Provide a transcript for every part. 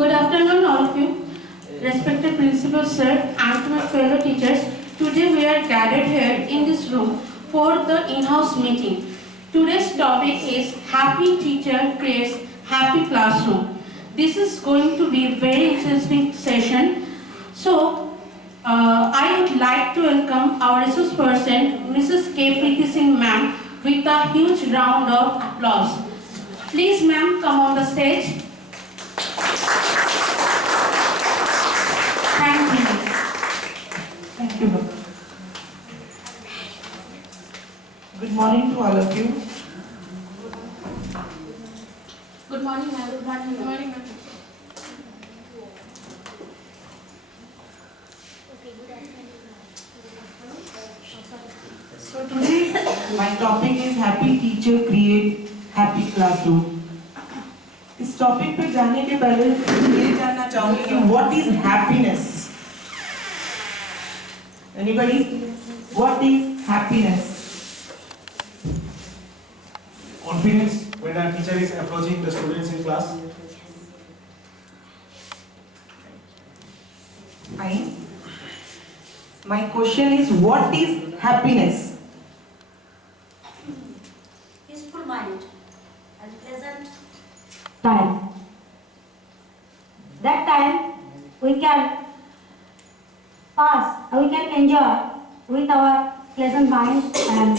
Good afternoon, all of you. Respected Principal Sir and to my fellow teachers, today we are gathered here in this room for the in-house meeting. Today's topic is Happy Teacher Creates Happy Classroom. This is going to be a very interesting session. So, I would like to welcome our resource person, Mrs. K. Preeti Singh ma'am, with a huge round of applause. Please ma'am, come on the stage. Thank you. Thank you. Good morning to all of you. Good morning ma'am. Good morning. Good morning ma'am. So today my topic is Happy Teacher Create Happy Classroom. इस टॉपिक पे जाने के पहले ये जानना चाहूंगी कि what is happiness? Anybody? What is happiness? Confidence when a teacher is approaching the students in class. Fine. My question is what is happiness? Peaceful mind and pleasant time. That time we can pass, we can enjoy with our pleasant mind and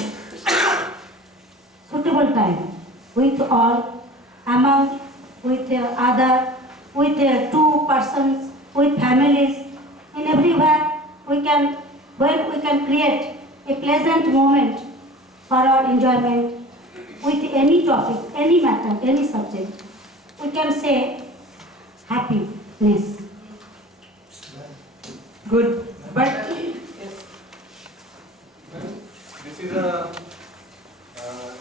suitable time with all, among, with other, with two persons, with families, in everywhere we can, when we can create a pleasant moment for our enjoyment with any topic, any matter, any subject. We can say happiness. Good. But This is a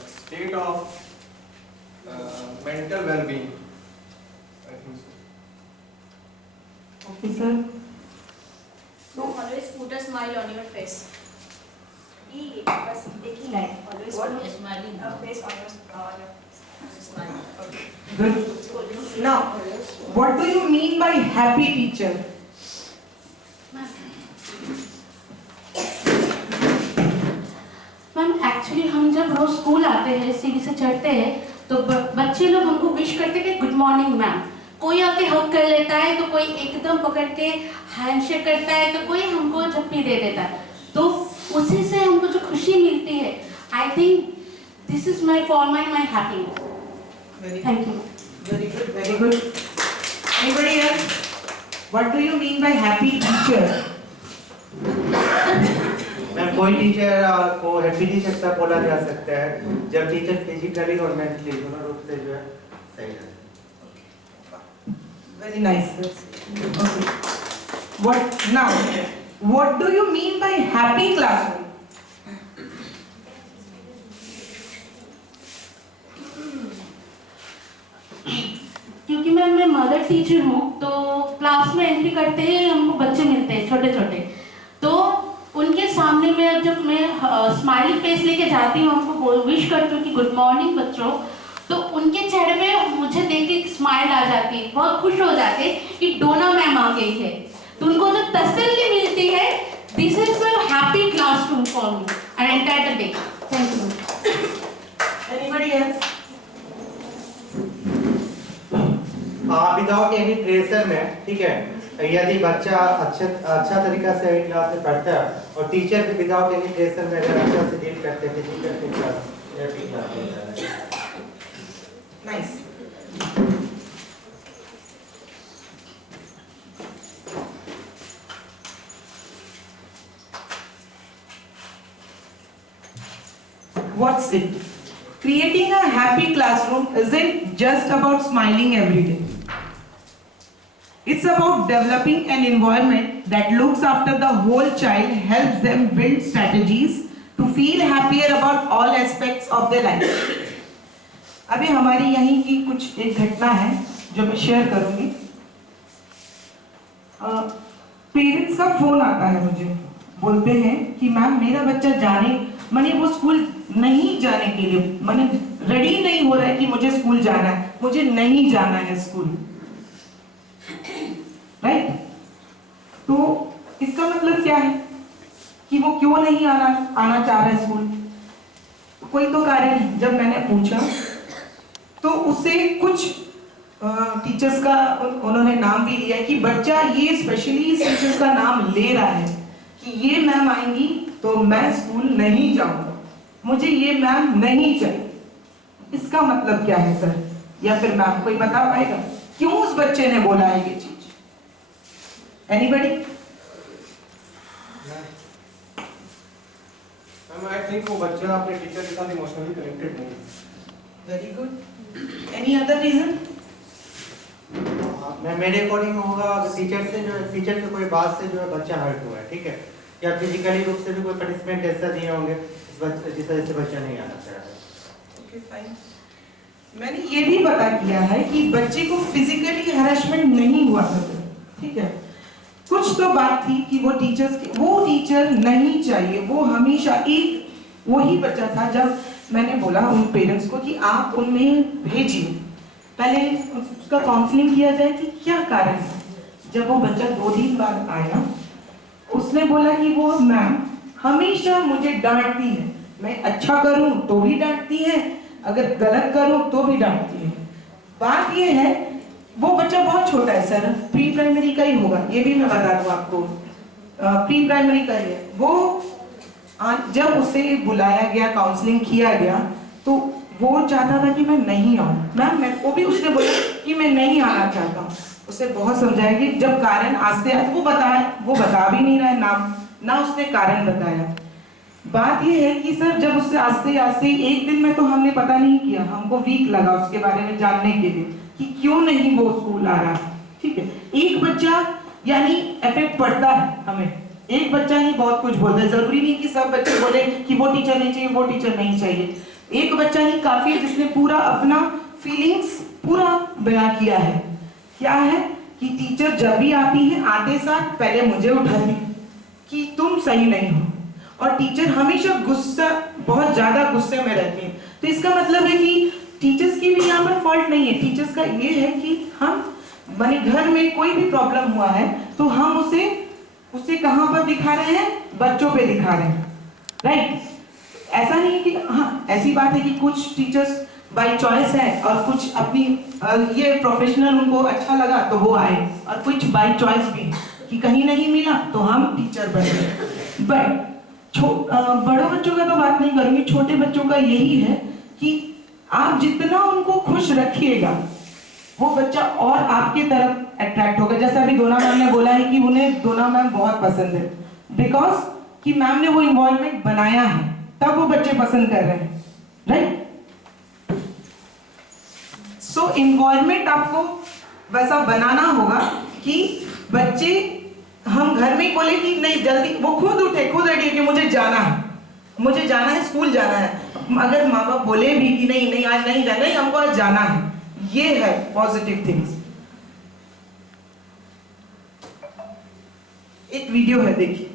state of mental well-being. I think so. officer, So always put a smile on your face. ये बस एक ही line always put a smiling a face on your smile. Okay. good. Now, what do you mean by happy teacher? Ma'am actually हम जब रोज स्कूल आते हैं सीढ़ी से चढ़ते हैं तो बच्चे लोग हमको विश करते हैं कि गुड मॉर्निंग मैम. कोई आके हक कर लेता है तो कोई एकदम पकड़ के हैंडशेक करता है तो कोई हमको झप्पी दे देता है. तो उसी से हमको जो खुशी मिलती है, I think this is my for my happiness. Very thank you. Very good, very good. Anybody else? What do you mean by happy teacher? Ma'am कोई टीचर को हैप्पी टीचर तक बोला जा सकता है जब टीचर फिजिकली और मेंटली दोनों रूप से जो है सही है. Very nice. Okay. What now? What do you mean by happy classroom? क्योंकि मैं मदर टीचर हूँ तो क्लास में एंट्री करते ही हमको बच्चे मिलते हैं छोटे छोटे. तो उनके सामने में जब मैं स्माइली फेस लेके जाती हूँ, उनको विश करती हूँ कि गुड मॉर्निंग बच्चों, तो उनके चेहरे पे मुझे देख के स्माइल आ जाती है, बहुत खुश हो जाते हैं कि डोना मैम आ गई है. तो उनको जो तसल्ली मिलती है, this is my happy classroom for me and entire the day. Thank you. Anybody else? Without any pressure में, ठीक है, यदि बच्चा अच्छा तरीका से क्लास में पढ़ता है और टीचर भी विदाउट एनी प्रेशर में अगर अच्छा से डील करते हैं फिजिकल के क्लास हैप्पी क्लास होता है. Nice. What's it? Creating a happy classroom isn't just about smiling every day. It's about developing an environment that looks after the whole child, helps them build strategies to feel happier about all aspects of their life. अभी हमारी यहीं की कुछ एक घटना है जो मैं शेयर करूंगी. पेरेंट्स का फोन आता है मुझे, बोलते हैं कि मैम मेरा बच्चा मैंने वो स्कूल नहीं जाने के लिए मैंने रेडी नहीं हो रहा है कि मुझे स्कूल जाना है, मुझे नहीं जाना है स्कूल. राइट? तो इसका मतलब क्या है कि वो क्यों नहीं आना चाह रहा है स्कूल? कोई तो कारण है। जब मैंने पूछा तो उससे कुछ टीचर्स का उन्होंने नाम भी लिया है कि बच्चा ये स्पेशली इस टीचर्स का नाम ले रहा है कि ये मैम आएंगी तो मैं स्कूल नहीं जाऊंगा, मुझे ये मैम नहीं चाहिए। इसका मतलब क्या है सर? या फिर मैम कोई बता पाएगा क्यों उस बच्चे ने बोला है ये चीज? एनीबडी? मैम आई थिंक वो बच्चा अपने टीचर के साथ इमोशनली कनेक्टेड नहीं है। Very good. Any other reason? मैं मेरे अकॉर्डिंग होगा टीचर से जो टीचर की कोई बात से जो है बच्चा हर्ट हुआ है, ठीक है, या फिजिकली रूप से भी कोई पनिशमेंट ऐसा दिए होंगे जिस वजह से बच्चा नहीं आना चाह रहा है। Okay fine. मैंने ये भी पता किया है कि बच्चे को फिजिकली हरासमेंट नहीं हुआ था, ठीक है। कुछ तो बात थी कि वो टीचर नहीं चाहिए। वो हमेशा एक वही बच्चा था जब मैंने बोला उन पेरेंट्स को कि आप उन्हें भेजिए, पहले उसका काउंसलिंग किया जाए कि क्या कारण है। जब वो बच्चा 2 दिन बाद आया, उसने बोला कि वो मैम हमेशा मुझे डांटती है, मैं अच्छा करूं तो भी डांटती है, अगर गलत करूं तो भी डांटती है। बात ये है वो बच्चा बहुत छोटा है सर, प्री प्राइमरी का ही होगा, ये भी मैं बता दूं आपको, प्री प्राइमरी का ही है वो। जब उसे बुलाया गया, काउंसलिंग किया गया, तो वो चाहता था कि मैं नहीं आऊं। मैम मेरे को भी उसने बोला कि मैं नहीं आना चाहता हूँ। उसे बहुत समझाया कि जब कारण आस्ते आस्ते वो बता भी नहीं रहा है नाम, ना उसने कारण बताया। बात ये है कि सर जब उससे आस्ते आस्ते एक दिन में तो हमने पता नहीं किया, हमको वीक लगा उसके बारे में जानने के लिए कि क्यों नहीं वो स्कूल आ रहा, ठीक है। एक बच्चा यानी इफेक्ट पड़ता है हमें, एक बच्चा ही बहुत कुछ बोलता है। जरूरी नहीं कि सब बच्चे बोले कि वो टीचर नहीं चाहिए, वो टीचर नहीं चाहिए। एक बच्चा ही काफी है जिसने पूरा अपना फीलिंग्स पूरा बयां किया है। क्या है कि टीचर जब भी आती है, आते साथ पहले मुझे उठाती कि तुम सही नहीं हो, और टीचर हमेशा बहुत ज्यादा गुस्से में रहती है। तो इसका मतलब है कि टीचर्स की भी यहाँ पर फॉल्ट नहीं है। टीचर्स का ये है कि हम माने घर में कोई भी प्रॉब्लम हुआ है तो हम उसे कहाँ पर दिखा रहे हैं? बच्चों पे दिखा रहे हैं, राइट। ऐसा नहीं है कि हाँ, ऐसी बात है कि कुछ टीचर्स बाय चॉइस है और कुछ अपनी ये प्रोफेशनल उनको अच्छा लगा तो वो आए, और कुछ बाय चॉइस भी कि कहीं नहीं मिला तो हम टीचर बने। बट बड़ों बच्चों का तो बात नहीं करूंगी, छोटे बच्चों का यही है कि आप जितना उनको खुश रखिएगा वो बच्चा और आपके तरफ अट्रैक्ट होगा। जैसा अभी डोना मैम ने बोला है कि उन्हें डोना मैम बहुत पसंद है, बिकॉज कि मैम ने वो इन्वॉल्वमेंट बनाया है, तब वो बच्चे पसंद कर रहे हैं, राइट। सो इन्वॉल्वमेंट आपको वैसा बनाना होगा कि बच्चे, हम घर में बोले कि नहीं जल्दी, वो खुद उठे, खुद रेडी कि मुझे जाना है, स्कूल जाना है। अगर माँ बाप बोले भी कि नहीं आज नहीं जाना, नहीं हमको आज जाना है, ये है पॉजिटिव थिंग्स। एक वीडियो है, देखिए।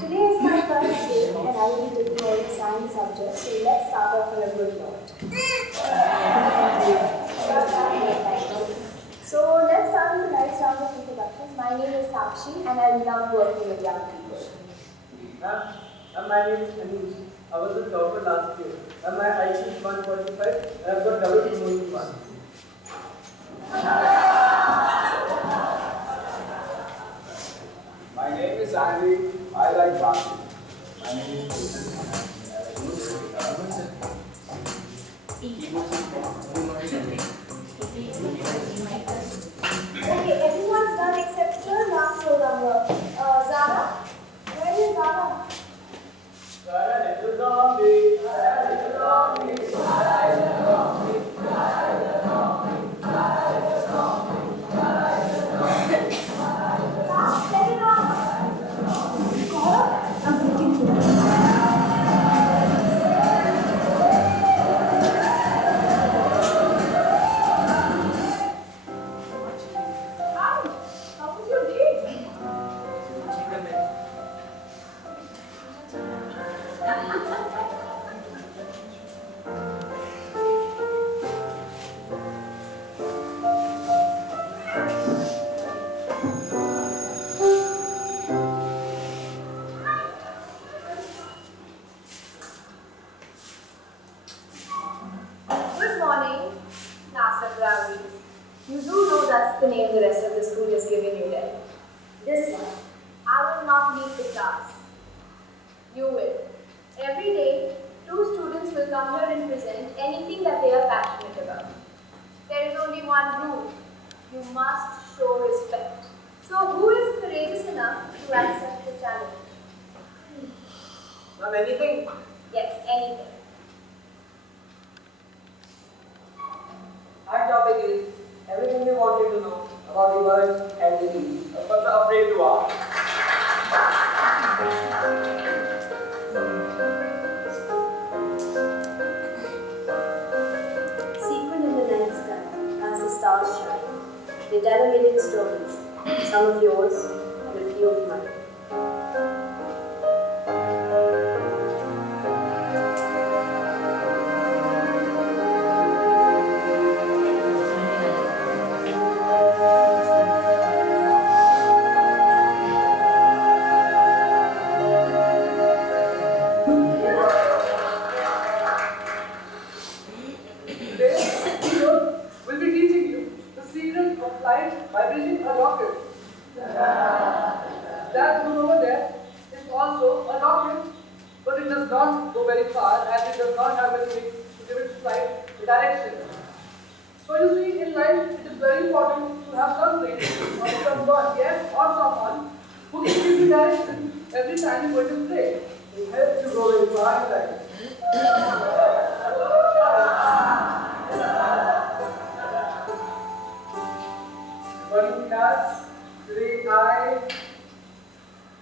Today is my first day and I will be taking all the science subjects, so let's start off on a good note. So let's start with a nice round of introductions. My name is Sakshi and I love working with young people. My name is Anuj. I was with Doctor last year. And my IQ is 145 and I've got double promotion marks. My name is Andy. I like boxing. My name is Jason. Okay, everyone's done except your last roll number. Zara? Where is Zara? Zara, little zombie. Zara, little zombie. Zara, little zombie. Zara, little zombie. Ravi, you do know that's the name the rest of the school is giving you, right? This one, I will not leave the class. You will. Every day, 2 students will come here and present anything that they are passionate about. There is only one rule. You must show respect. So who is courageous enough to accept the challenge? Ma'am, anything? Yes, anything. Our topic is everything we wanted to know about the world and the bees, but are afraid to ask. Sequin in the night sky, as the stars shine, they tell a million stories, some of yours and a few of mine. Will be teaching you the secret of light vibration a rocket. That moon over there is also a rocket, but it does not go very far as it does not have any wings to give its flight a direction. So you see, in life it is very important to have something or someone, yes, or someone who can give you direction every time you go to play. It helps you go very far in life. Morning class, today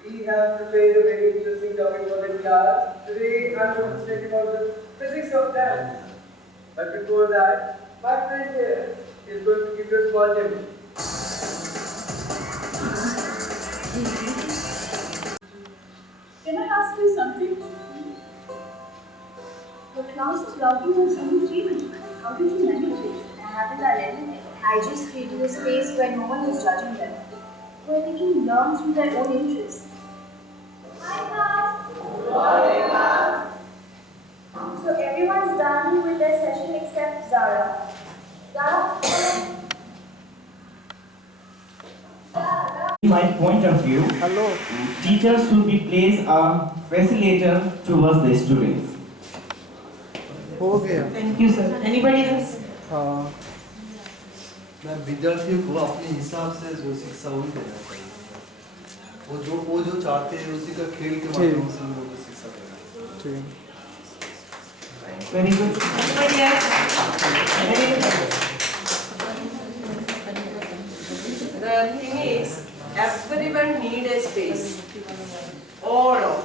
we have prepared a very interesting topic for the class. Today I'm going to speak about the physics of dance. But before that, my friend here is going to give you a small demo. Can I ask you something? The class is logging on some treatment. How did you manage it? I haven't done anything. I just created a space where no one is judging them, where they can learn through their own interests. Hi class! Morning, ma'am! So everyone's done with their session except Zara. Zara? In my point of view, teachers should be placed a facilitator towards the students. हो गया Thank you, sir. Anybody else? हाँ मैं विद्यार्थियों को अपने हिसाब से जो शिक्षा वही देना चाहिए वो जो चाहते हैं उसी का खेल के माध्यम से उनको शिक्षा देना। Very good. Anybody else? The thing is, everyone need a space. All of.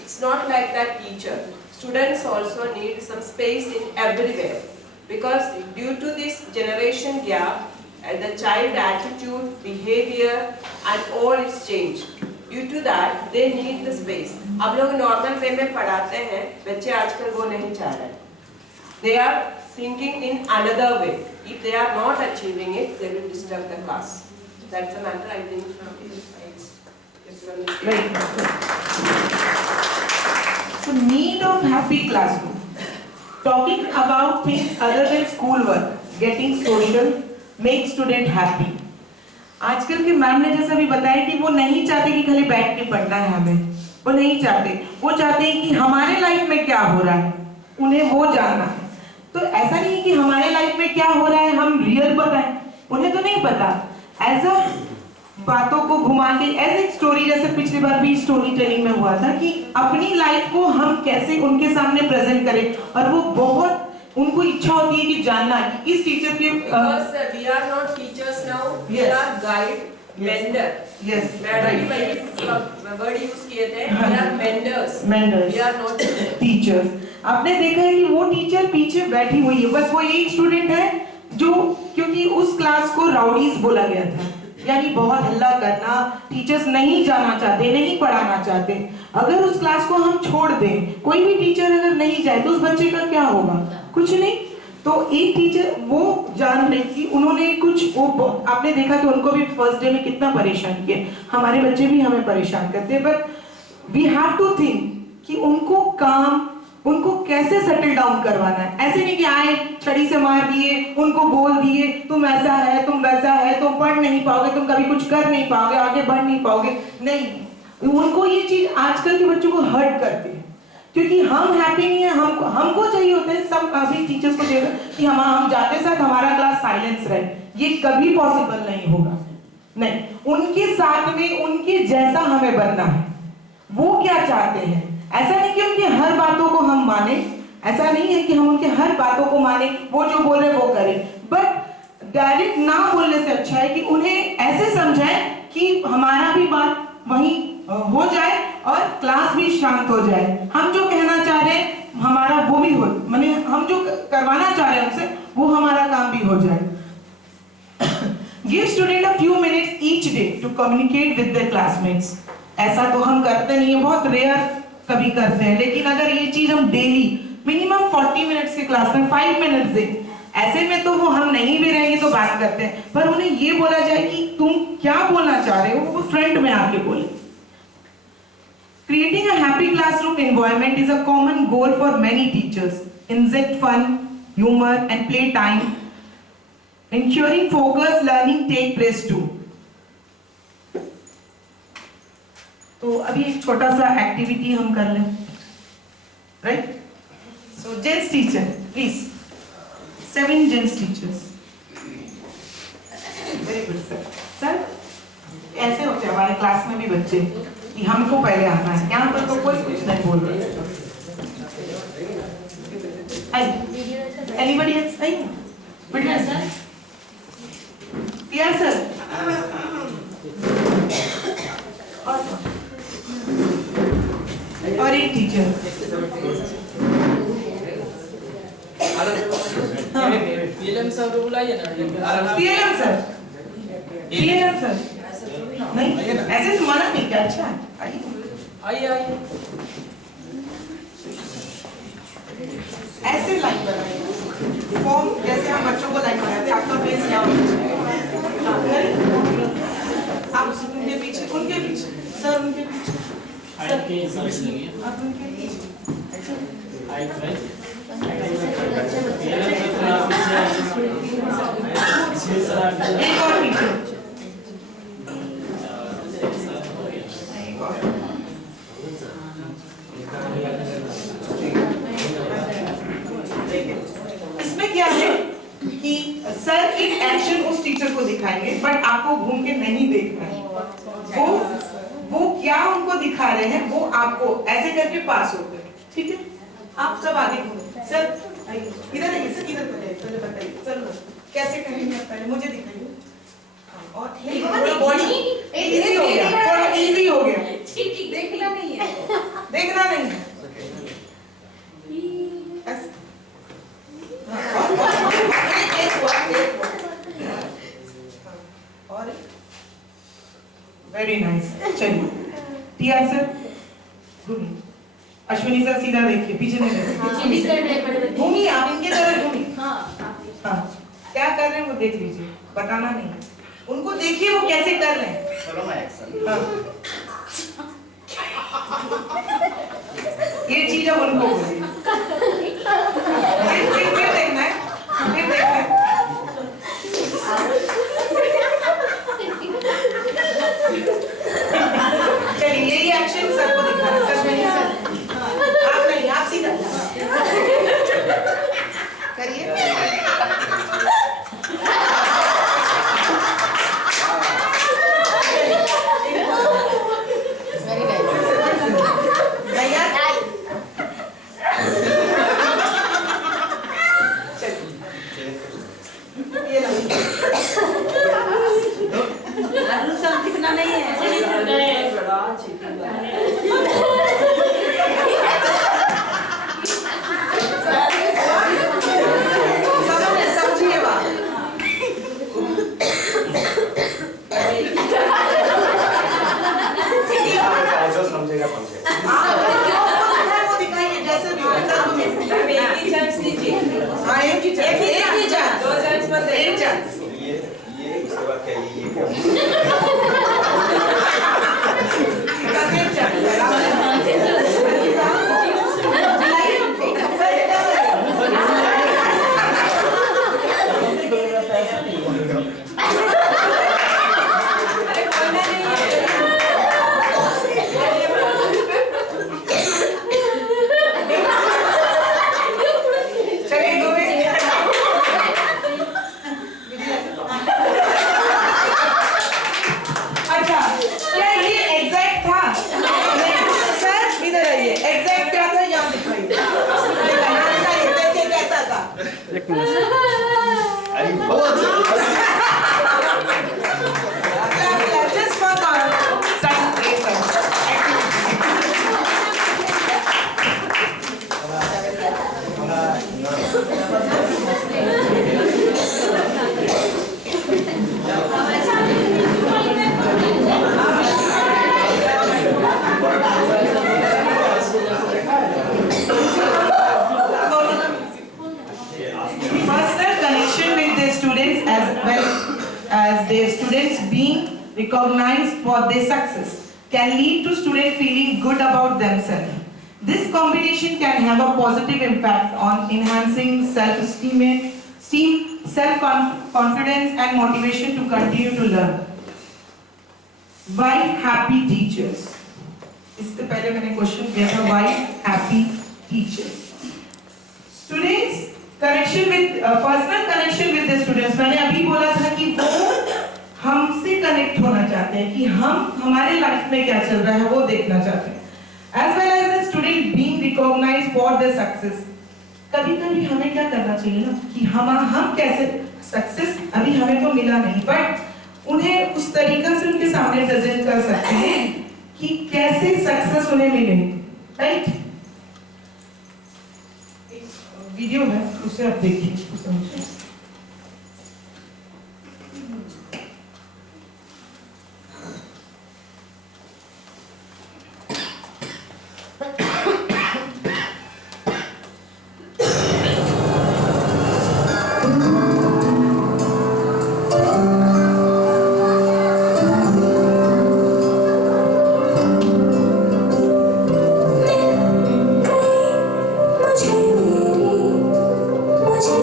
It's not like that teacher. Students also need some space in everywhere. Because due to this generation gap, the child attitude, behavior and all is changed. Due to that, they need the space. अब लोग normal way में पढ़ाते हैं, बच्चे आजकल वो नहीं चाह रहे. They are thinking in another way. If they are not achieving it, they will disturb the class. That's the matter, I think, from his sides. Right. So, need of happy classroom. Talking about things other than schoolwork, getting social, make student happy. आजकल के मैम ने जैसा भी बताया कि वो नहीं चाहते कि खाली बैठ के पढ़ना है हमें, वो नहीं चाहते, वो चाहते हैं कि हमारे लाइफ में क्या हो रहा है, उन्हें वो जानना है। तो ऐसा नहीं कि हमारे लाइफ में क्या हो रहा है हम रियल बताएं, उन्हें तो नहीं पता। एज अ बातों को घुमा के एज एक स्टोरी, जैसे पिछली बार भी स्टोरी टेलिंग में हुआ था कि अपनी लाइफ को हम कैसे उनके सामने प्रेजेंट करें, और वो बहुत उनको इच्छा होती है कि जानना कि इस टीचर के Because we are not teachers now, we are guide, mentor. Yes. Madam word use किए थे, we are mentors. Mentors. We are not teachers. आपने देखा है कि वो टीचर पीछे बैठी हुई है, बस वो एक स्टूडेंट है जो, क्योंकि उस क्लास को राउडीज बोला गया था, यानी बहुत हल्ला करना, टीचर्स नहीं जाना चाहते, नहीं पढ़ाना चाहते। अगर उस क्लास को हम छोड़ दें, कोई भी टीचर अगर नहीं जाए तो उस बच्चे का क्या होगा? कुछ नहीं। तो एक टीचर वो जान रही थी, उन्होंने कुछ वो आपने देखा कि उनको भी फर्स्ट डे में कितना परेशान किया। हमारे बच्चे भी हमें परेशान करते हैं, but we have to think कि उनको काम उनको कैसे सेटल डाउन करवाना है। ऐसे नहीं कि आए छड़ी से मार दिए, उनको बोल दिए तुम ऐसा है तुम वैसा है, तुम पढ़ नहीं पाओगे, तुम कभी कुछ कर नहीं पाओगे, आगे बढ़ नहीं पाओगे। नहीं, उनको ये चीज आजकल के बच्चों को हर्ट करती है, क्योंकि हम हैप्पी नहीं है। हमको चाहिए होते हैं सब अभी टीचर्स को चाहिए कि हम जाते साथ हमारा क्लास साइलेंस रहे। ये कभी पॉसिबल नहीं होगा। नहीं, उनके साथ में उनके जैसा हमें बनना है। वो क्या चाहते हैं, ऐसा नहीं कि उनकी हर बातों को हम माने, ऐसा नहीं है कि हम उनके हर बातों को माने, वो जो बोल रहे वो करें, बट डायरेक्ट ना बोलने से अच्छा है कि उन्हें ऐसे समझाएं कि हमारा भी बात वहीं हो जाए और क्लास भी शांत हो जाए। हम जो कहना चाह रहे हैं हमारा वो भी हो, माने हम जो करवाना चाह रहे हैं उनसे वो हमारा काम भी हो जाए। Give student a few minutes each day to communicate with their classmates. ऐसा तो हम करते नहीं है, बहुत रेयर कभी करते हैं, लेकिन अगर ये चीज हम डेली मिनिमम 40 मिनट्स के क्लास में 5 मिनट्स दें, ऐसे में तो वो हम नहीं भी रहेंगे तो बात करते हैं, पर उन्हें ये बोला जाए कि तुम क्या बोलना चाह रहे हो, वो फ्रंट में आके बोले। Creating a happy classroom environment is a common goal for many teachers. Inject fun, humor and play time, ensuring focused learning take place too. तो अभी एक छोटा सा एक्टिविटी हम कर लें, राइट? सो gents teacher please, 7 gents teachers. Very good sir. Sir ऐसे होते हैं हमारे क्लास में भी बच्चे कि हमको पहले आना है, यहाँ पर तो कोई कुछ नहीं बोल रहा। Anybody else? नहीं बढ़िया सर। पिया सर और एक टीचर। पीएलएम सर को बुलाइए ना। पीएलएम सर, पीएलएम सर नहीं, ऐसे तो मना नहीं क्या। अच्छा आइए आइए, ऐसे लाइन बनाइए फॉर्म जैसे हम बच्चों को लाइन बनाते हैं। आपका फेस यहाँ आप उनके पीछे, उनके पीछे सर, उनके पीछे सर, आप उनके पीछे। एक और पीछे। इसमें क्या है कि सर एक एक्शन उस टीचर को दिखाएंगे, बट आपको घूम के नहीं देखना है। वो क्या उनको दिखा रहे हैं वो आपको ऐसे करके पास होते हैं, ठीक है? आप सब आगे घूमें। सर इधर आइए सर, इधर पहले बताइए सर कैसे करेंगे आप, पहले मुझे दिखाइए। और बॉडी इजी हो गया, थोड़ा इजी हो गया। देखना नहीं है, देखना नहीं है। और वेरी नाइस। चलिए टीआर सर घूमिए, अश्विनी सर सीधा देखिए, पीछे नहीं देखिए, घूमिए आप इनके तरह घूमिए। हाँ क्या कर रहे हैं वो देख लीजिए, बताना नहीं, उनको देखिए वो कैसे कर रहे हैं। चलो मैं एक्शन। हाँ ये चीज अब उनको बोलिए, फिर देखना है, फिर देखना है। चलिए यही एक्शन सर को दिखाना। सर नहीं सर, आप नहीं, आप सीधा करिए। दिखना नहीं है। समझिए बात, समझेगा वो दिखाइए जैसे भी हो। एक ही चांस दीजिए। हाँ एक ही चांस, एक ही चांस, 2 चांस मत एक चांस। ये उसके बाद क्या ये क्या एक चांस अरे बहुत Just for such great personal connection with their students as well as their students being recognized for their success can lead to students feeling good about themselves. This combination can have a positive impact on enhancing self-esteem, self-confidence and motivation to continue to learn. Why happy teachers? इससे पहले मैंने क्वेश्चन किया था why happy teachers? Students connection with personal connection with the students. मैंने अभी बोला था कि वो हमसे कनेक्ट होना चाहते हैं कि हम हमारे लाइफ में क्या चल रहा है वो देखना चाहते हैं. As well as the student being recognized for their success. कभी-कभी हमें क्या करना चाहिए ना कि हम कैसे सक्सेस अभी हमें तो मिला नहीं बट उन्हें उस तरीका से उनके सामने प्रेजेंट कर सकते हैं कि कैसे सक्सेस उन्हें मिले, राइट? वीडियो है उसे आप देखिए समझिए. मुझे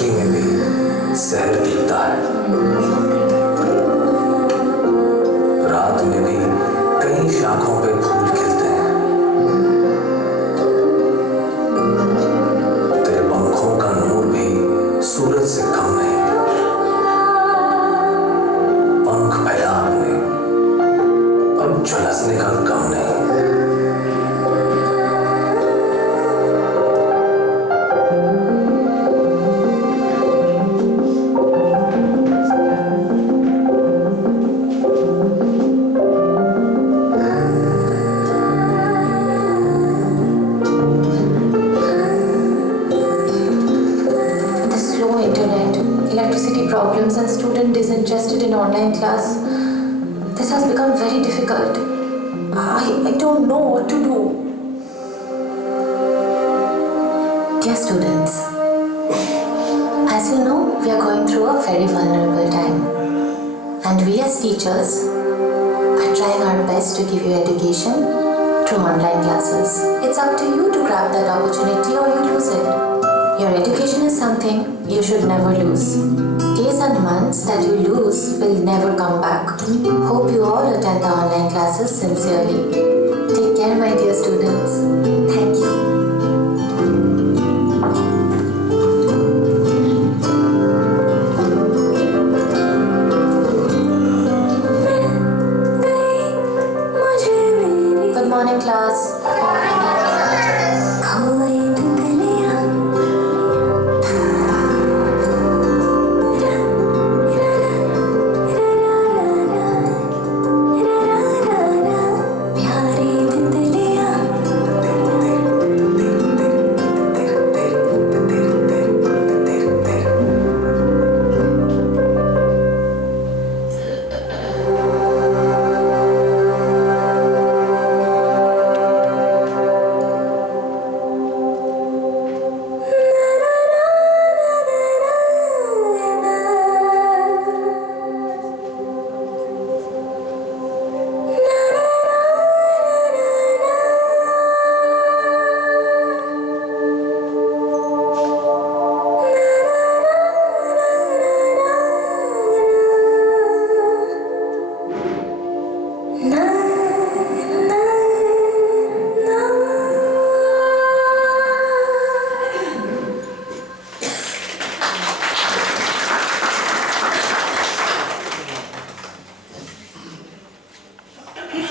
रोशनी में भी शहर दिखता है, रात में भी कई शाखों पे फूल खिलते हैं। तेरे पंखों का नूर भी सूरज से कम नहीं, पंख फैला आपने अब झुलसने का गम नहीं। Problems and student disinterested in online class. This has become very difficult. I don't know what to do. Dear students, as you know, we are going through a very vulnerable time. And we as teachers are trying our best to give you education through online classes. It's up to you to grab that opportunity or you lose it. Your education is something you should never lose. Days and months that you lose will never come back. Hope you all attend the online classes sincerely. Take care, my dear students. Thank you. Good morning, class.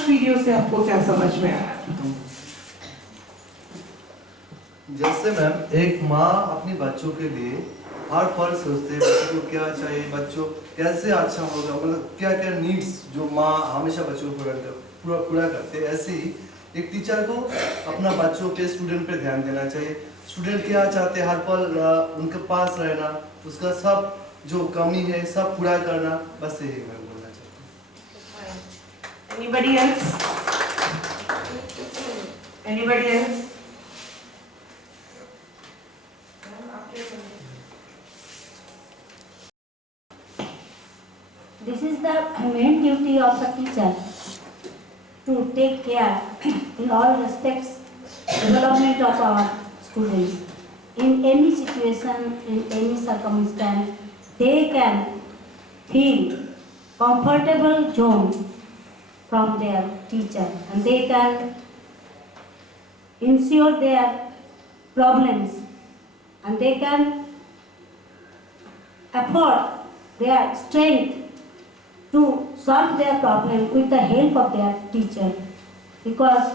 Video से आपको क्या समझ में आया? जैसे मैम एक माँ अपने बच्चों के लिए हर पल सोचते हैं बच्चों को क्या चाहिए, बच्चों कैसे अच्छा होगा, मतलब क्या क्या नीड्स जो माँ हमेशा बच्चों को पूरा करते हैं। ऐसे ही एक टीचर को अपना बच्चों पे, स्टूडेंट पे ध्यान देना चाहिए। स्टूडेंट क्या चाहते हैं हर पल उनके पास रहना, उसका सब जो कमी है सब पूरा करना, बस यही मैं बोलना चाहता हूँ। Anybody else? Anybody else? This is the main duty of a teacher, to take care in all respects development of our students. In any situation, in any circumstance, they can feel comfortable zone from their teacher, and they can ensure their problems, and they can afford their strength to solve their problem with the help of their teacher, because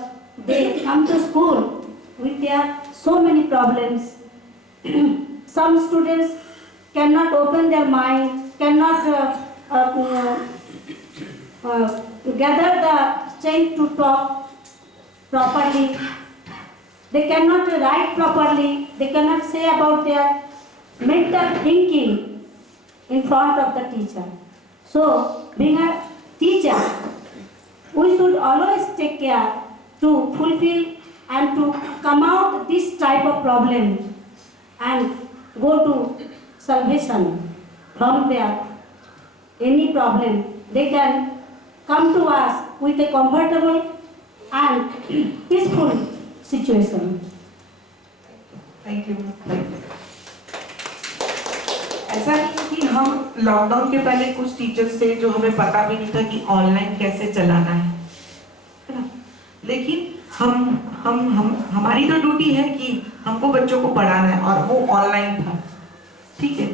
they come to school with their so many problems. Some students cannot open their mind, cannot gather the strength to talk properly. They cannot write properly. They cannot say about their mental thinking in front of the teacher. So, being a teacher, we should always take care to fulfill and to come out this type of problem and go to salvation from their any problem. They can come to us with a comfortable and peaceful situation. Thank you. Thank you. ऐसा नहीं है कि हम लॉकडाउन के पहले कुछ टीचर्स थे जो हमें पता भी नहीं था कि ऑनलाइन कैसे चलाना है ना। लेकिन हमारी तो ड्यूटी है कि हमको बच्चों को पढ़ाना है और वो ऑनलाइन था, ठीक है।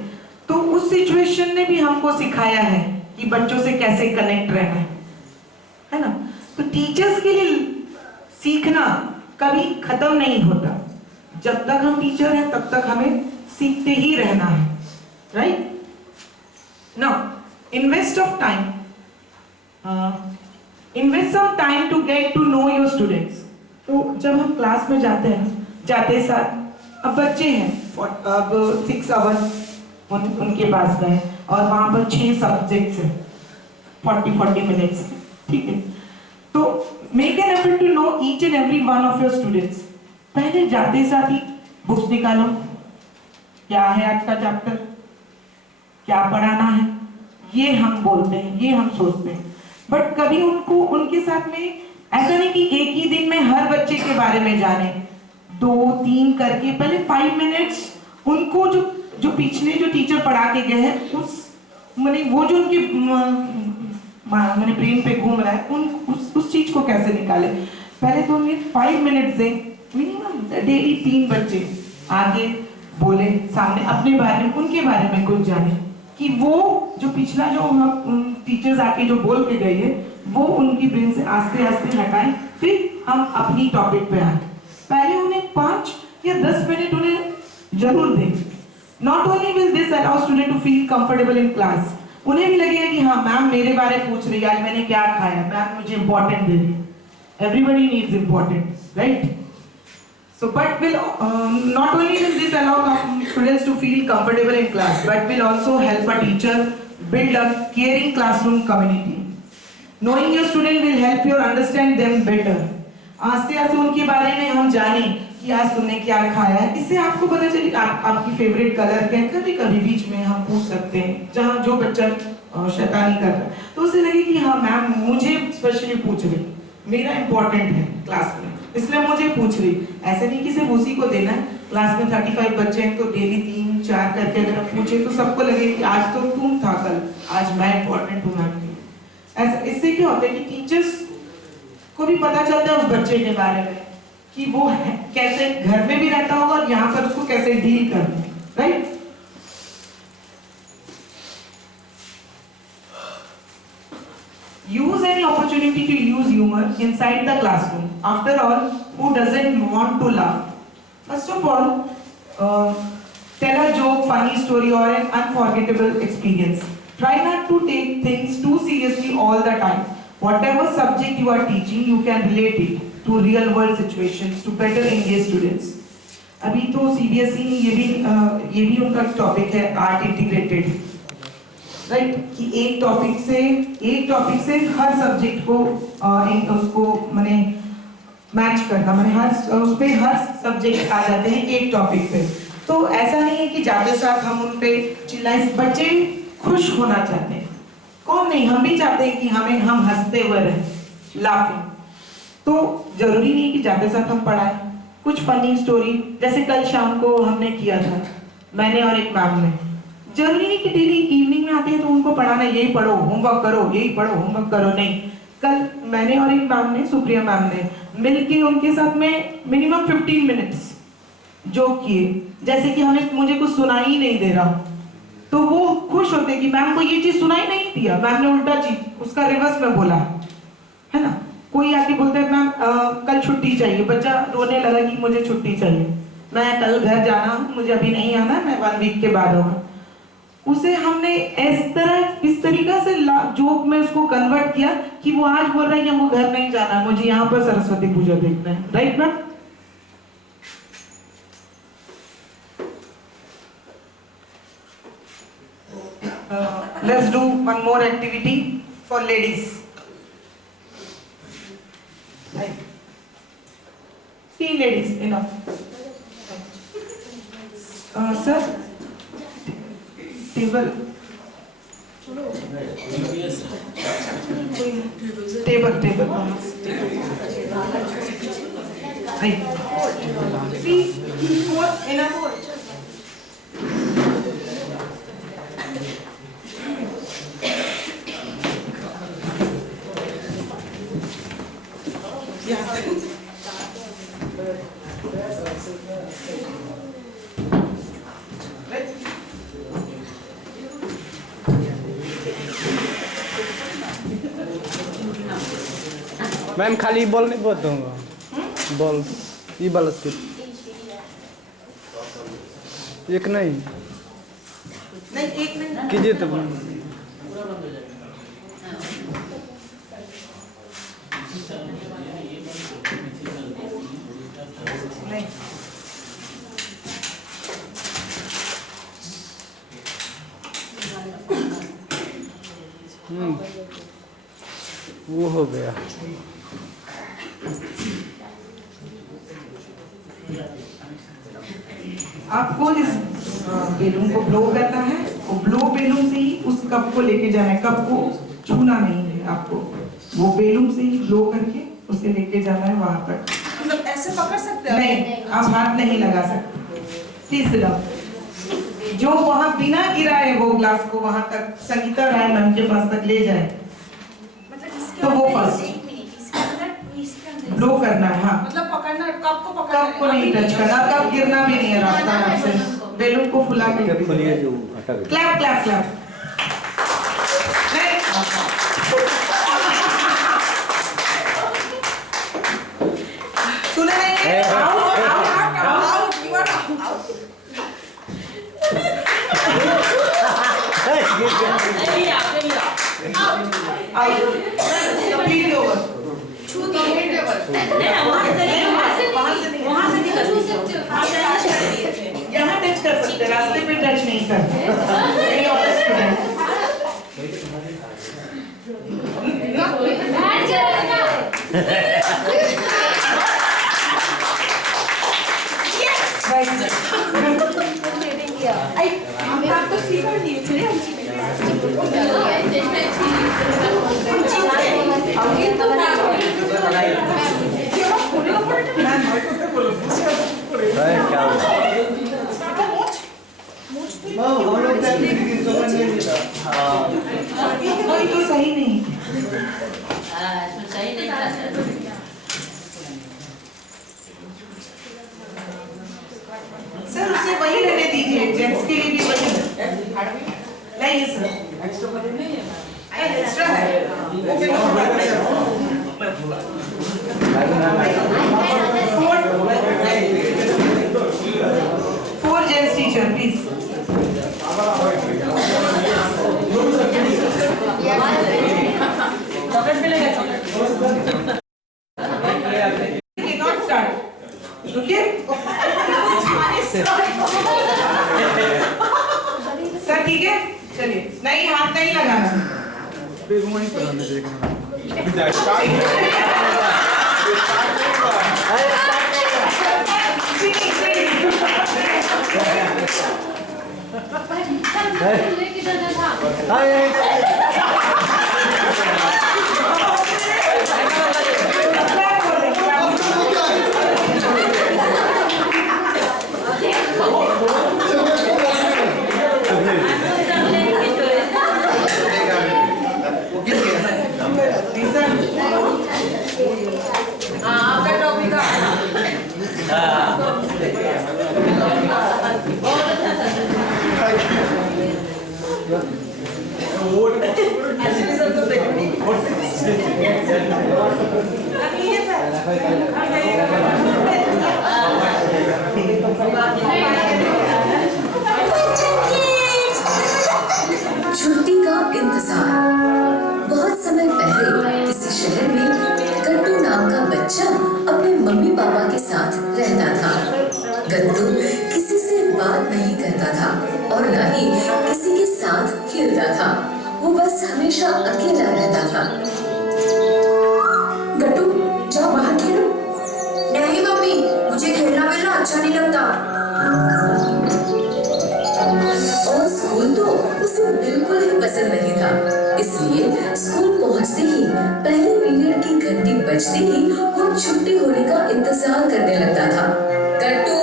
तो उस सिचुएशन ने भी हमको सिखाया है कि बच्चों से कैसे कनेक्ट रहना है ना। तो टीचर्स के लिए सीखना कभी खत्म नहीं होता। जब तक हम टीचर हैं तब तक हमें सीखते ही रहना है, right. Now invest some time to get to know your students. तो जब हम क्लास में जाते साथ अब बच्चे हैं, अब 6 आवर्स उनके पास में है और वहां पर 6 सब्जेक्ट्स हैं, 40 मिनट्स, ठीक है। तो make an effort to know each and every one of your students. पहले जाते साथ ही बुक्स निकालो, क्या है आज का चैप्टर, क्या पढ़ाना है, ये हम बोलते हैं, ये हम सोचते हैं। बट कभी उनके साथ में ऐसा नहीं कि एक ही दिन में हर बच्चे के बारे में जाने, 2-3 करके पहले 5 मिनट्स उनको जो पिछले जो टीचर पढ़ा के गए हैं उस माने वो जो उनके माने ब्रेन पे घूम रहा है उस चीज को कैसे निकाले। पहले तो उन्हें 5 मिनट्स दें मिनिमम डेली। 3 बच्चे आगे बोले सामने अपने बारे में, उनके बारे में कुछ जाने कि वो जो पिछला जो हम टीचर्स आके जो बोल के गए हैं वो उनकी ब्रेन से आस्ते आस्ते हटाएं, फिर हम अपनी टॉपिक पे आए। पहले उन्हें 5 या 10 मिनट उन्हें जरूर दें। Not only will this allow student to feel comfortable in class, उन्हें भी लगेगा कि हाँ मैम मेरे बारे में पूछ रही है, आज मैंने क्या खाया, मैम मुझे इंपॉर्टेंट दे रही है। Everybody needs important, right. So, but will not only will this allow students to feel comfortable in class, but will also help a teacher build a caring classroom community. Knowing your student will help you understand them better. आस्ते आस्ते उनके बारे में हम जाने कि आज तुमने क्या खाया है, इससे आपको पता चले आपकी फेवरेट कलर क्या है। कभी कभी बीच में हम पूछ सकते हैं जहाँ जो बच्चा शैतानी कर रहा है तो उसे लगे कि हाँ मैम मुझे स्पेशली पूछ रही, मेरा इंपॉर्टेंट है क्लास में इसलिए मुझे पूछ रही। ऐसे नहीं कि सिर्फ उसी को देना है। क्लास में 35 बच्चे हैं तो डेली 3-4 करके अगर हम पूछे तो सबको लगे कि आज तो तुम था, कल आज मैं इंपॉर्टेंट हूँ मैम। ऐसा इससे क्या होता है कि टीचर्स को भी पता चलता है उस बच्चे के बारे में कि वो है कैसे घर में भी रहता होगा और यहाँ पर उसको कैसे डील करना है, right. Use any opportunity to use humor inside the classroom. After all, who doesn't want to laugh? First of all, tell a joke, funny story or an unforgettable experience. Try not to take things too seriously all the time. Whatever subject you are teaching, you can relate it to real world situations to better engage students. अभी तो CBSE ये भी उनका टॉपिक है art integrated, right कि एक टॉपिक से हर सब्जेक्ट को उसको माने मैच करना, माने हर सब्जेक्ट आ जाते हैं एक टॉपिक पे। तो ऐसा नहीं है कि जाते साथ हम उन पे चिल्लाएं। बच्चे खुश होना चाहते हैं, कौन नहीं, हम भी चाहते हैं कि हम हंसते हुए रहें, लाफिंग। तो जरूरी नहीं कि जाते साथ हम पढ़ाएं। कुछ फनी स्टोरी जैसे कल शाम को हमने किया था, मैंने और एक मैम ने। जरूरी नहीं कि डेली इवनिंग में आते हैं तो उनको पढ़ाना यही पढ़ो होमवर्क करो, यही पढ़ो होमवर्क करो, नहीं। कल मैंने और एक मैम ने, सुप्रिया मैम ने मिलके उनके साथ में मिनिमम 15 मिनट्स जो किए, जैसे कि मुझे कुछ सुनाई ही नहीं दे रहा तो वो खुश होते कि मैम को ये चीज सुनाई नहीं दिया, मैम ने उल्टा चीज उसका रिवर्स में बोला है ना। कोई आके बोलता है मैम कल छुट्टी चाहिए, बच्चा रोने लगा कि मुझे छुट्टी चाहिए, मैं कल घर जाना, मुझे अभी नहीं आना, मैं 1 वीक के बाद आऊंगा। उसे हमने इस तरीका से जोक में उसको कन्वर्ट किया कि वो आज बोल रहा है कि हमको घर नहीं जाना, मुझे यहाँ पर सरस्वती पूजा देखना है, right ma'am. Let's do one more activity for ladies. 3 ladies enough. Sir, table. Table. Right. 3, 4 enough. Ma'am खाली बॉल नहीं बहुत दूंगा बॉल ये वाला स्किप एक नहीं एक नहीं कीजिए तो नहीं वो हो गया आपको इस बेलून को ब्लो करना है और ब्लो बेलून से ही उस कप को लेके जाना है। कप को छूना नहीं है आपको, वो बेलून से ही ब्लो करके उसे लेके जाना है वहां तक। मतलब ऐसे पकड़ सकते हैं? नहीं, आप हाथ नहीं लगा सकते। तीसरा, जो वहां बिना गिराए वो ग्लास को वहां तक संगीता राय मैम के पास तक ले जाए तो वो फर्स्ट ब्लो करना है। हाँ, मतलब पकड़ना, कप को पकड़ना, कप को नहीं टच करना, कप गिरना भी नहीं है रास्ता आपसे। बेलून को फुला के क्लैप क्लैप क्लैप। सुने नहीं? Out out out, you are out. Completely over. यहाँ टच कर सकते, रास्ते पे टच नहीं करते। हम तो सीखा नहीं थे कोई तो सही नहीं सर, उसे वही रहने दीजिए, जेंट्स के लिए भी वही नहीं सर, एक्स्ट्रा है four gents teacher please. Not start, okay sir, ठीक है चलिए। नहीं, हाथ नहीं लगाना। आपका टॉपिक छुट्टी का इंतजार। बहुत समय पहले किसी शहर में गट्टू नाम का बच्चा अपने मम्मी पापा के साथ रहता था। गट्टू किसी से बात नहीं करता था और न ही किसी के साथ खेलता था। वो बस हमेशा अकेला रहता था। गट्टू, जाओ बाहर खेलो। नहीं मम्मी, मुझे खेलना वेलना अच्छा नहीं लगता। और स्कूल तो उसे बिल्कुल ही पसंद नहीं था, इसलिए स्कूल पहुंचते ही पहले पीरियड की घंटी बजते ही वो छुट्टी होने का इंतजार करने लगता था। गट्टू,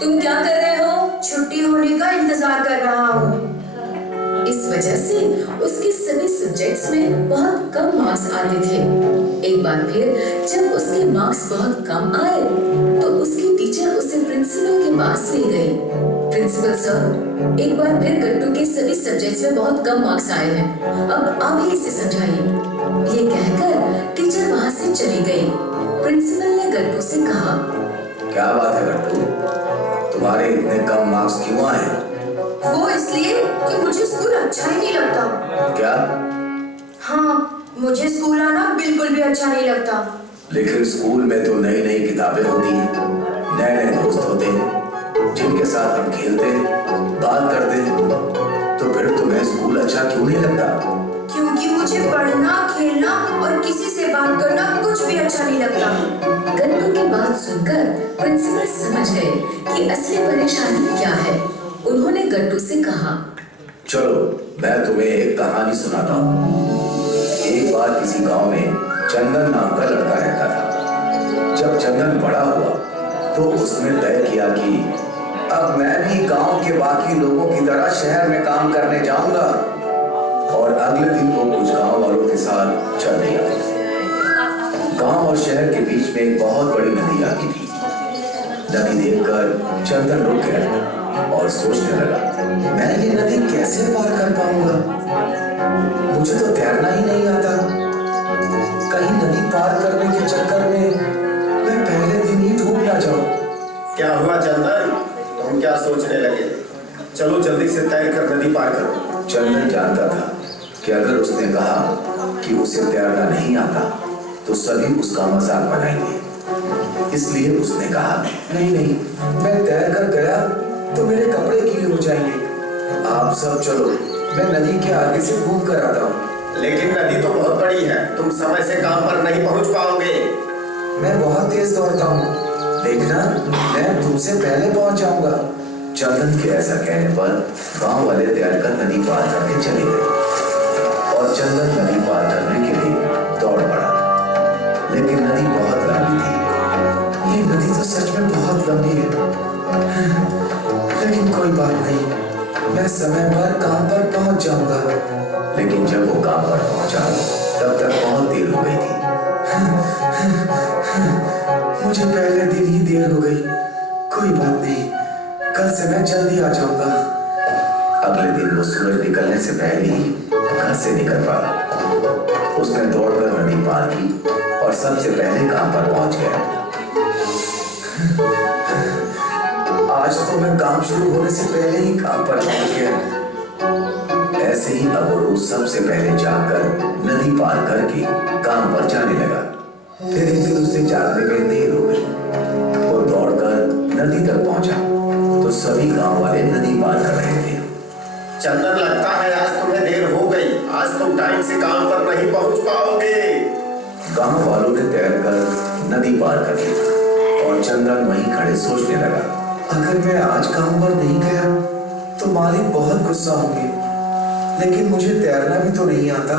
तुम क्या कर रहे हो? छुट्टी होने का इंतजार कर रहा हूँ। इस वजह से उसके सभी सब्जेक्ट्स में बहुत कम मार्क्स आते थे। एक बार फिर जब उसके मार्क्स बहुत कम आए तो उसकी टीचर उसे प्रिंसिपल के पास ले गई। प्रिंसिपल सर, एक बार फिर गट्टू के सभी सब्जेक्ट्स में बहुत कम मार्क्स आए हैं, अब आप ही इसे समझाइए। ये कहकर टीचर वहाँ से चली गई। प्रिंसिपल ने गट्टू से कहा, क्या बात है गट्टू, तुम्हारे इतने कम मार्क्स क्यों आए? वो इसलिए कि मुझे स्कूल अच्छा ही नहीं लगता। क्या? हाँ, मुझे स्कूल आना बिल्कुल भी अच्छा नहीं लगता। लेकिन स्कूल में तो नई नई किताबें होती हैं, नए नए दोस्त होते हैं जिनके साथ हम खेलते बात करते, तो फिर तुम्हें स्कूल अच्छा क्यों नहीं लगता? क्योंकि मुझे पढ़ना, खेलना और किसी से बात करना कुछ भी अच्छा नहीं लगता। गट्टू की बात सुनकर प्रिंसिपल समझ गए कि असली परेशानी क्या है। उन्होंने गट्टू से कहा, चलो मैं तुम्हें एक कहानी सुनाता हूँ। एक बार किसी गांव में चंदन नाम का लड़का रहता था। जब चंदन बड़ा हुआ तो उसने तय किया कि अब मैं भी गांव के बाकी लोगों की तरह शहर में काम करने जाऊंगा, और अगले दिन वो कुछ गांव वालों के साथ चल दिया। गांव और शहर के बीच में एक बहुत बड़ी नदी आती थी। नदी देखकर चंदन रुक गया और सोचने लगा, मैं ये नदी कैसे पार कर पाऊंगा? मुझे तो तैरना ही नहीं आता। कहीं नदी पार करने के चक्कर में मैं पहले दिन ही डूब ना जाऊं। क्या हुआ चंदन, तुम क्या सोचने लगे? चलो जल्दी से तैर कर नदी पार करो। चंदन जानता था कि अगर उसने कहा कि उसे तैरना नहीं आता तो सभी उसका मजाक बनाएंगे, इसलिए उसने कहा, नहीं नहीं, मैं तैर कर गया तो मेरे कपड़े गीले हो जाएंगे। आप सब चलो, मैं नदी के आगे से घूम कर आता हूँ। लेकिन नदी तो बहुत बड़ी है, तुम समय से काम पर नहीं पहुँच पाओगे। मैं बहुत तेज दौड़ता हूँ, देखना मैं तुमसे पहले पहुँच जाऊंगा। चंदन के ऐसा कहने पर गांव वाले तैरकर नदी पार करके चले गए और चंदन नदी पार करने के लिए दौड़ पड़ा। लेकिन नदी बहुत लंबी थी। ये नदी तो सच में बहुत लंबी है, लेकिन कोई बात नहीं, मैं समय पर काम पर पहुंच जाऊंगा। लेकिन जब वो काम पर पहुंचा तब तक बहुत देर हो गई थी। मुझे पहले दिन ही देर हो गई, कोई बात नहीं, कल से मैं जल्दी आ जाऊंगा। अगले दिन वो सूरज निकलने से पहले ही घर से निकल पड़ा। उसने दौड़कर नदी पार की और सबसे पहले काम पर पहुंच गया। आज तो मैं काम शुरू होने से पहले ही काम पर पहुंच गया। ऐसे ही अब वो रोज सबसे पहले जाकर नदी पार करके काम पर जाने लगा। फिर एक दिन उसे जागने में देर हो गई। वो दौड़कर नदी तक पहुंचा तो सभी गांव वाले नदी पार कर रहे थे। चंदन, लगता है आज तुम्हें देर हो गई, आज तुम टाइम से काम पर नहीं पहुंच पाओगे। गांव वालों ने तैरकर नदी पार कर ली और चंदन वहीं खड़े सोचने लगा, अगर मैं आज काम पर नहीं गया तो मालिक बहुत गुस्सा होंगे, लेकिन मुझे तैरना भी तो नहीं आता।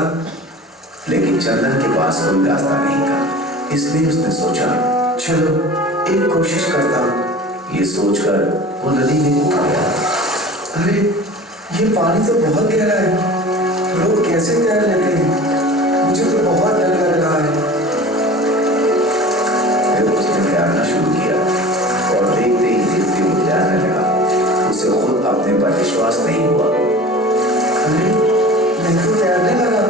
लेकिन चंदन के पास कोई रास्ता नहीं था, इसलिए उसने सोचा, चलो एक कोशिश करता हूँ। ये सोचकर वो नदी में कूद गया। अरे ये पानी तो बहुत गहरा है, लोग कैसे तैर लेते हैं? मुझे तो बहुत डर लग रहा है। फिर उसने तैरना शुरू किया और देखते ही देखते वो तैरने लगा। उसे खुद अपने पर विश्वास नहीं हुआ। अरे मैं तो तैरने लगा,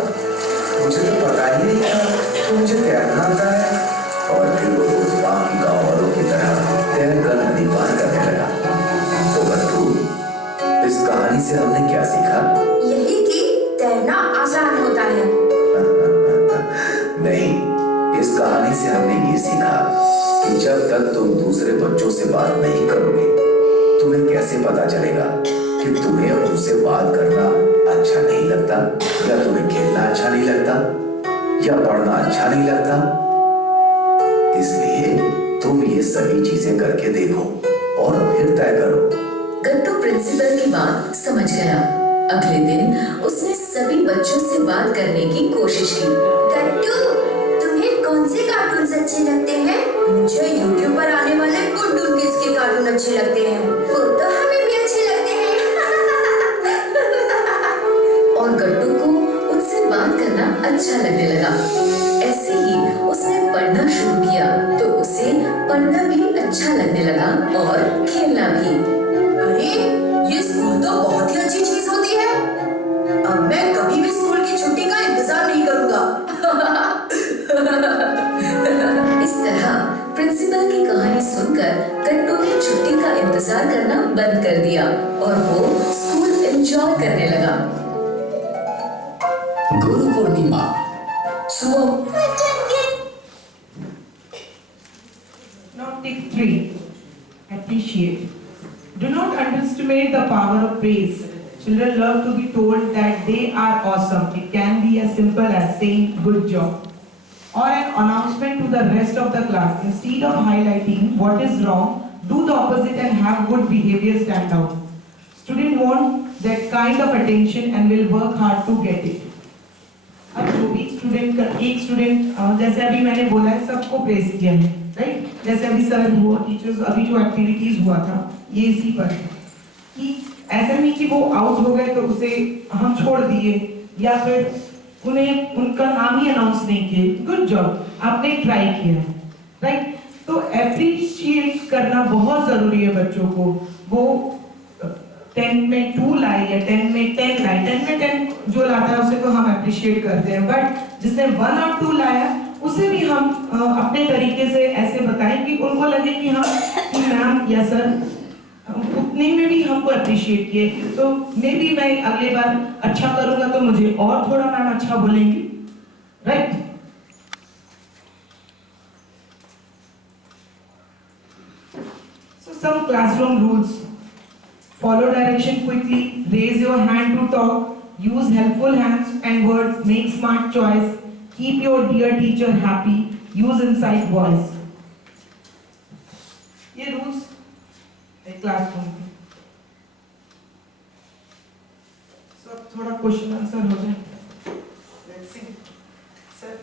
मुझे तो पता ही नहीं था कि मुझे तैरना आता है। और फिर वो उस बाकी गाँव वालों की तरह तैरकर नदी पार करने लगा। तो गट्टू, इस कहानी से हमने क्या सीखा? यही कि तैरना आसान होता है। नहीं, इस कहानी से हमने ये सीखा कि जब तक तुम दूसरे बच्चों से बात नहीं करोगे, तुम्हें कैसे पता चलेगा कि तुम्हें उनसे बात करना अच्छा नहीं लगता, या तुम्हें खेलना अच्छा नहीं लगता, या पढ़ना अच्छा नहीं लगता। इसलिए तुम ये सभी चीजें करके देखो और फिर तय करो। गट्टू प्रिंसिपल की बात समझ गया। अगले दिन उसने सभी बच्चों से बात करने की कोशिश की। गट्टू, तुम्हें कौन से कार्टून अच्छे लगते हैं? मुझे YouTube पर आने वाले गुड्डू किड्स के कार्टून अच्छे लगते हैं। वो तो हमें भी अच्छे लगते हैं। और गट्टू को उससे बात करना अच्छा लगने लगा। ऐसे ही उसने पढ़ना शुरू किया तो उसे पढ़ना भी अच्छा लगने लगा और लिया और वो स्कूल एंजॉय करने लगा। गुरु पूर्णिमा सुबह। Now tip 3. Appreciate. Do not underestimate the power of praise. Children love to be told that they are awesome. It can be as simple as saying good job or an announcement to the rest of the class. Instead of highlighting what is wrong, do the opposite and have good behavior stand out. Students want that kind of attention and will work hard to get it. अब जो भी एक स्टूडेंट जैसे अभी मैंने बोला है सबको प्रेस किया है, राइट? जैसे अभी सर वो टीचर्स अभी जो एक्टिविटीज हुआ था ये इसी पर है कि ऐसा नहीं कि वो आउट हो गए तो उसे हम छोड़ दिए या फिर उन्हें उनका नाम ही अनाउंस नहीं किए। गुड जॉब, आपने ट्राई किया, राइट? तो अप्रिशिएट करना बहुत जरूरी है बच्चों को। वो 10 में 2 लाए या 10 में 10 लाए, 10 में 10 जो लाता है उसे तो हम अप्रिशिएट करते हैं, बट जिसने 1 और 2 लाया उसे भी हम अपने तरीके से ऐसे बताएं कि उनको लगे कि हाँ कि मैम या सर उतने में भी हमको अप्रिशिएट किए, तो मे बी मैं अगले बार अच्छा करूंगा तो मुझे और थोड़ा मैम अच्छा बोलेंगी, right? So some classroom rules. Follow direction quickly, raise your hand to talk, use helpful hands and words, make smart choice, keep your dear teacher happy, use inside voice. ये रूल्स क्लासरूम के। सब थोड़ा question answer हो जाए। Let's see. Sir.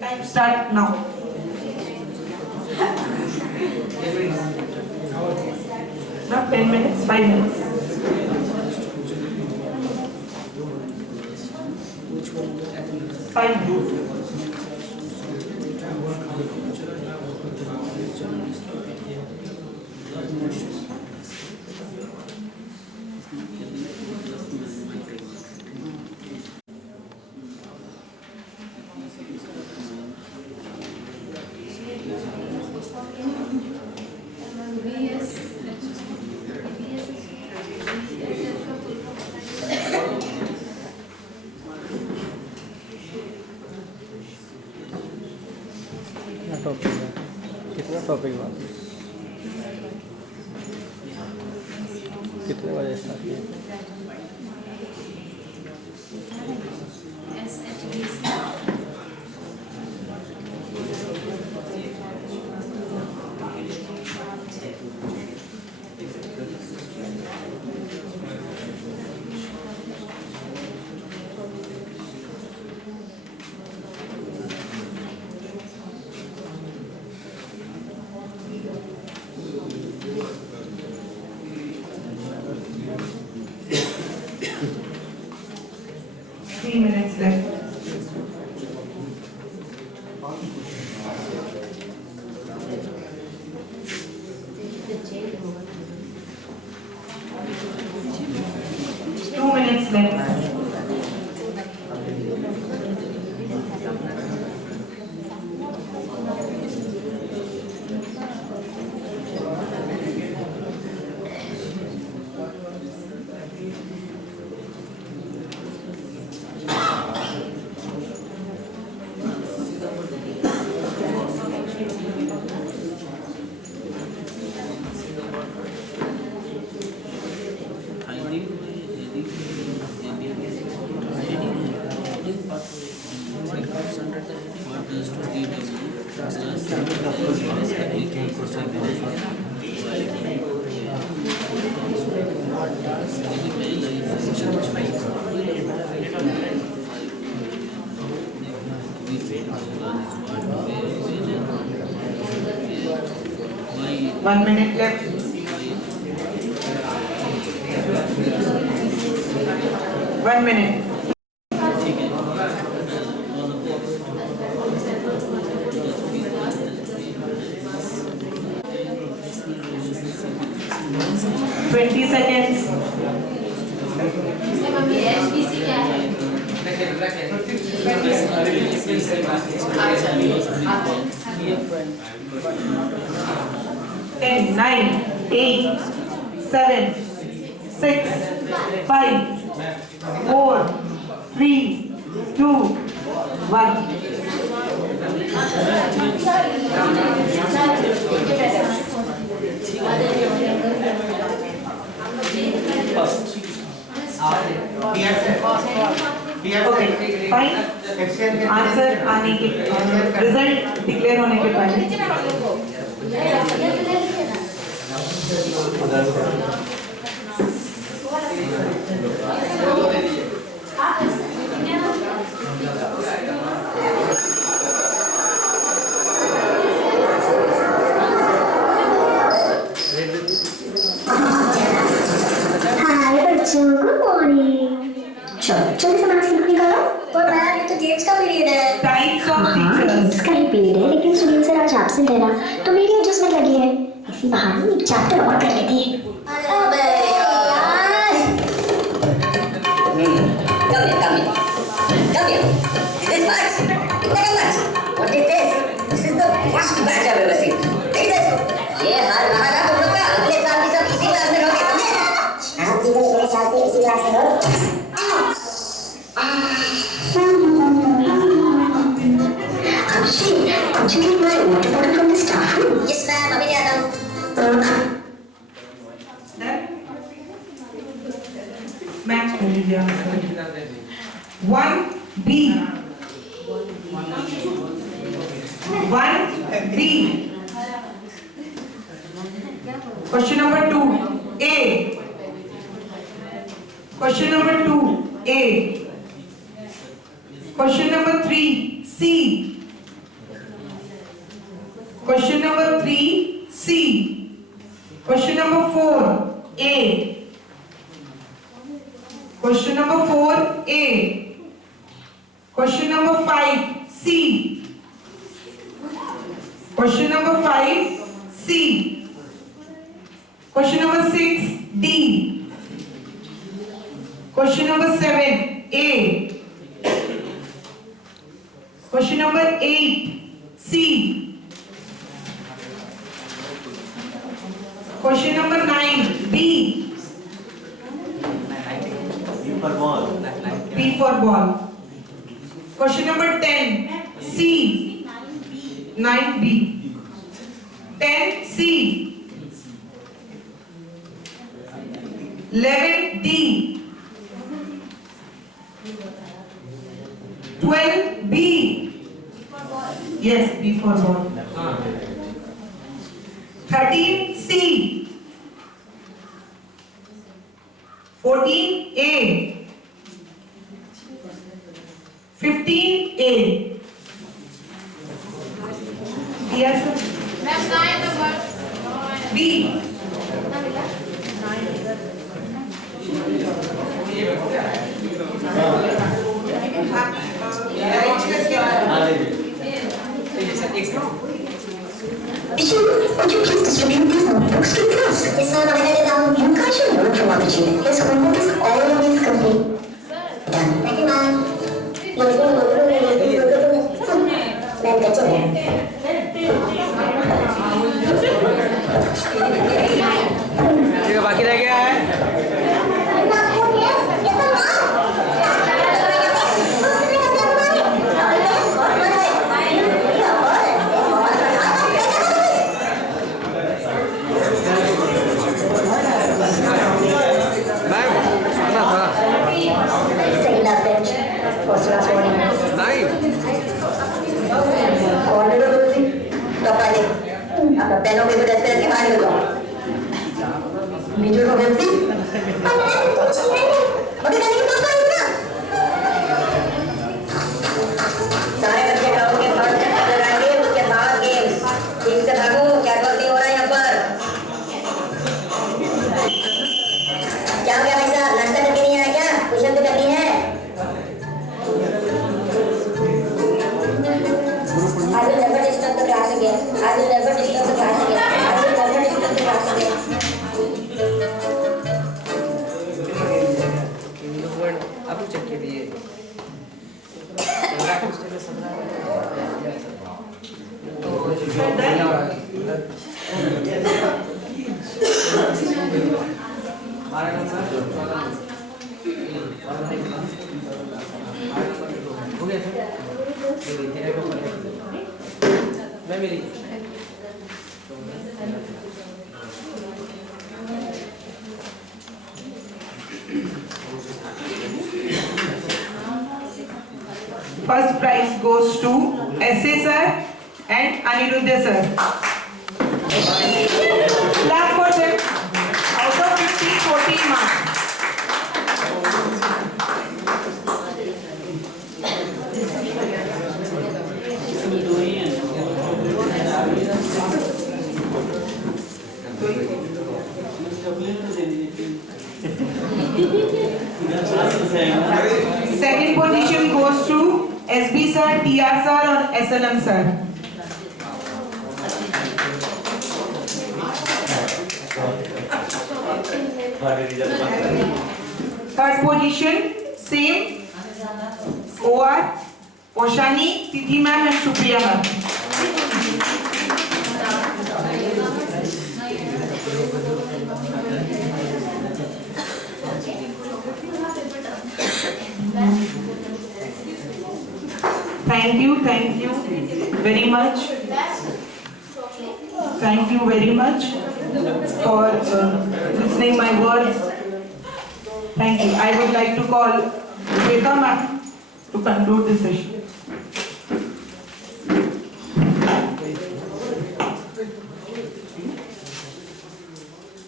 Time start now. Not 10 minutes, 5 minutes. Five group. कितना टॉपिक हुआ? कितने बजे स्टार्ट किया? Minutes left. Two minutes left. 1 minute left. One minute. seconds. Ten, 9, 8, 7, 6, 5, 4, 3, 2, 1. Okay, fine. Answer आने के रिजल्ट डिक्लेयर होने के बाद गुड मॉर्निंग। चलो जल्दी से नाच निकालो। पर मैम ये तो गेम्स का पीरियड है। टाइप्स ऑफ टीचर्स गेम्स का ही पीरियड है, लेकिन सुनील सर आज एब्सेंट है ना, तो मेरी एडजस्टमेंट लगी है। इसी बहाने एक चैप्टर और कर लेती है। अबे यार। Come here. This box. What is this? This is the worst batch I've ever seen. Take this. ये हाल रहा ना तुम लोग का। अगले साल भी सब इसी क्लास में रहोगे, समझे? आप भी तो मेरे साथ से इसी क्लास में रहो। Abhishek, could you get my water bottle from the staff room? Yes, ma'am. अभी ले आता हूँ। मैच कर लीजिए 1B 1B Question number 2A. Question number 2A. Question number 3C. Question number 3C. Question number 4A. Question number 4A. Question number 5C. Question number 5C. Question number 6D. Question number 7A. Question number 8C. Question number 9B. B for ball. Question number 10C. 9B. 10C. 11D. 12B. Yes, B for ball. 13C. 14A. 15A. Yes, sir. B. Would you please distribute these notebooks to class? Yes, sir. I'm headed down. You guys should learn from Abhijit. His homework is always complete. Done. Thank you, ma'am. Ma'am, that's all. ठीक है, बाकी रह गया है। मैम, पेनों पे डस्ट करके बाहर निकल जाओ नीचे को गलती मगर नहीं तो इतना सारे बच्चे ग्राउंड के थर्ड चक्कर लगाएंगे उसके बाद गेम्स ठीक से भागो क्या गलती हो रहा है यहाँ पर क्या हो गया भाई साहब नाश्ता करके नहीं आया क्या ट्यूशन तो करनी है I will never disturb the class again. I will never disturb the class again. I will never disturb the class again. अब चेक के लिए मैं मिली First prize goes to SA sir and Aniruddha sir. Clap for them. Out of 50, 14 marks. Second position goes to SB sir, TR sir और SLM sir. Third position same OR Oshani, Tithi ma'am and Supriya ma'am. Thank you very much. Thank you very much for listening my words. Thank you. I would like to call Shweta ma'am to conclude this session.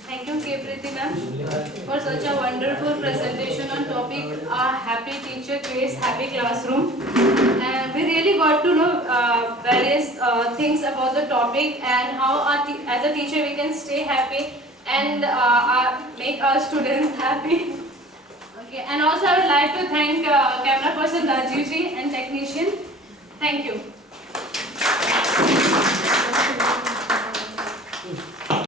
Thank you, K. Preeti ma'am, for such a wonderful presentation on topic A Happy Teacher Creates Happy Classroom. And we really got to know various things about the topic and how as a teacher we can stay happy and make our students happy. Okay, and also I would like to thank camera person Rajiv ji and technician. Thank you.